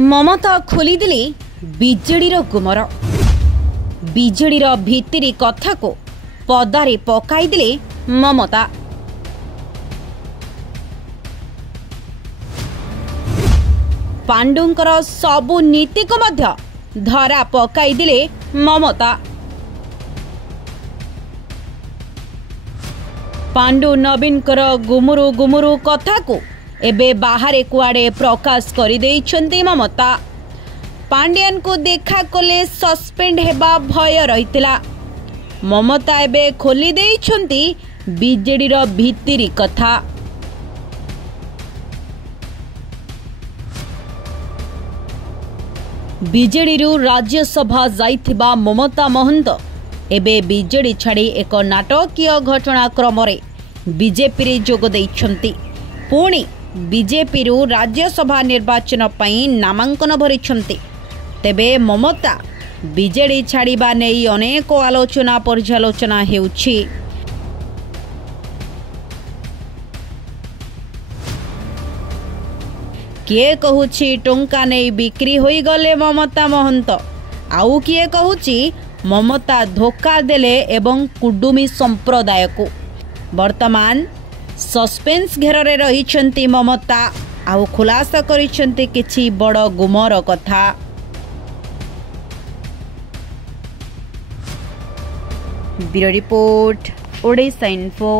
ममता खोलीदेले बीजेडीर गुमर। बीजेडीर भित्तिरी कथा को पदारे पकाइदेले ममता। पांडुंकर सबु नीति को मध्य धरा पकाइदेले ममता। पांडु नवीनकर गुमुरु गुमुरु कथा को एबे बाहरे कुआडे प्रकाश करि देइछन्ती ममता। पांड्यान को देखा कले सस्पेंड हेबा भय रहितला। ममता एबे खोली देइछन्ती बीजेडीर भित्तिरी कथा। बीजेडीरू राज्यसभा जाइथिबा ममता महंत एबे बीजेडी छाड़ी एक नाटकीय घटनाक्रम बीजेपी रे जोग देइछन्ती। पुणी बीजेपी रू राज्यसभा निर्वाचन पई नामांकन भरिछन्ती। तेबे ममता बीजेडी छाड़िबा नेई अनेक आलोचना पर्यालोचना हेउछि। किए कहूछि टंका नेई बिक्री होई गले ममता महंत, आउ किए कहूछि ममता धोखा देले एवं कुडुमी संप्रदाय को। वर्तमान सस्पेंस घेरे रहिछन्ती ममता, आउ खुलासा करिछन्ती किछि बड़ गुमर कथा। Bureau report Odisha info.